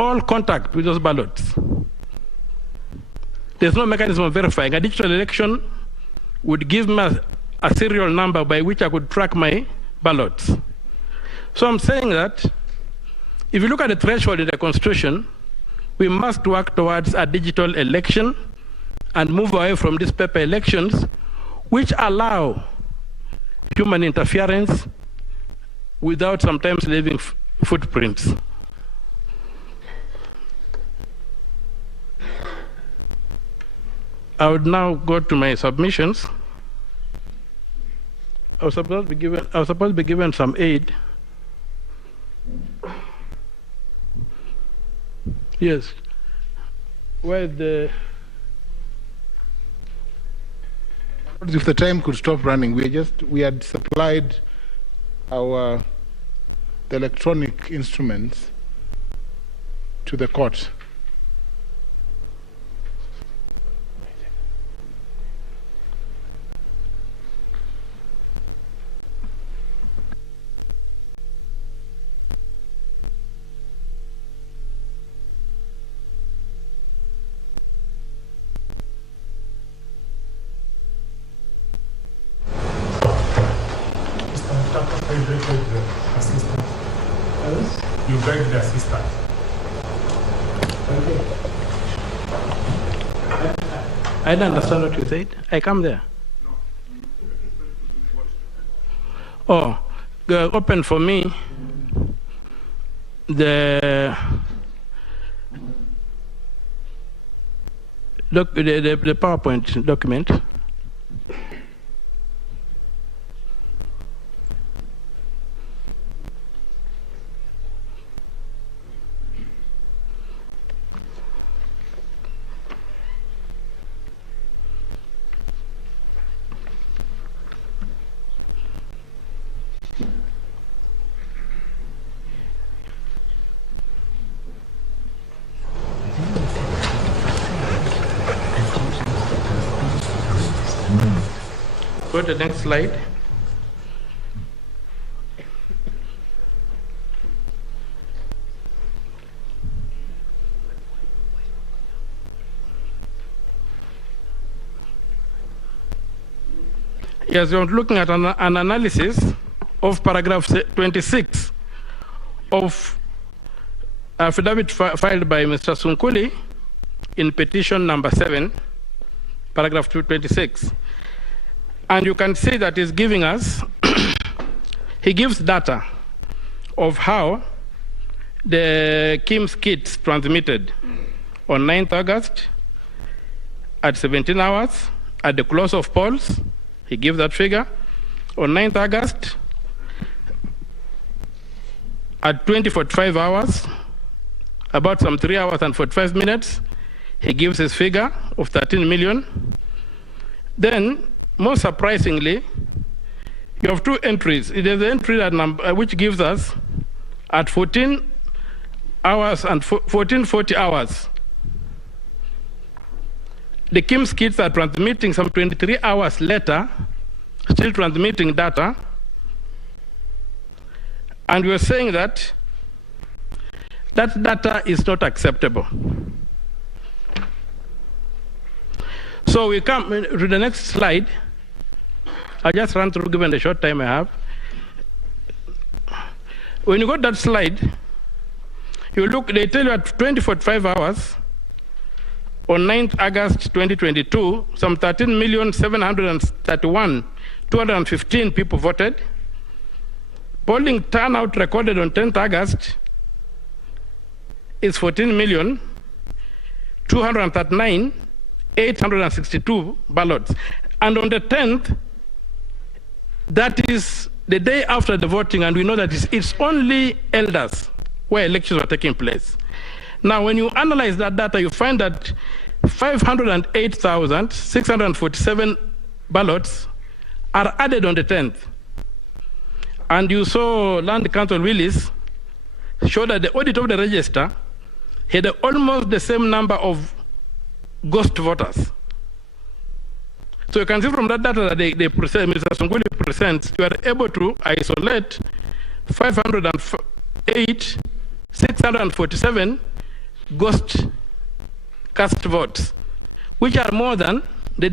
all contact with those ballots. There's no mechanism of verifying. A digital election would give me a serial number by which I could track my ballots. So I'm saying that if you look at the threshold in the Constitution, we must work towards a digital election and move away from these paper elections, which allow human interference without sometimes leaving footprints. I would now go to my submissions. I was supposed to be given some aid. Yes. Where the... If the time could stop running, we had supplied the electronic instruments to the court. You beg the assistant. Okay. I don't understand what you said. I come there. Oh, open for me the PowerPoint document. Go to the next slide. Yes, we're looking at an analysis of paragraph 26 of affidavit filed by Mr. Sunkuli in petition number 7, paragraph 226. And you can see that he's giving us, he gives data of how the KIMS kits transmitted on 9th August at 17 hours at the close of polls. He gives that figure. On 9th August at 20:45 hours, about some 3 hours and 45 minutes, he gives his figure of 13 million. Then, most surprisingly, you have two entries. It is the entry that which gives us at 14 hours and 14:40 hours. The KIMS kits are transmitting some 23 hours later, still transmitting data. And we are saying that that data is not acceptable. So we come to the next slide. I just run through given the short time I have. When you got that slide, you look, they tell you at 20:45 hours, on 9th August 2022, some 13,731,215 people voted. Polling turnout recorded on 10th August is 14,239,862 ballots. And on the 10th, that is the day after the voting, and we know that it's only elders where elections are taking place. Now, when you analyze that data, you find that 508,647 ballots are added on the 10th. And you saw Land Council Willis show that the audit of the register had almost the same number of ghost voters. So you can see from that data that they present, Mr. Sunguli presents, you are able to isolate 508,647 ghost cast votes, which are more than the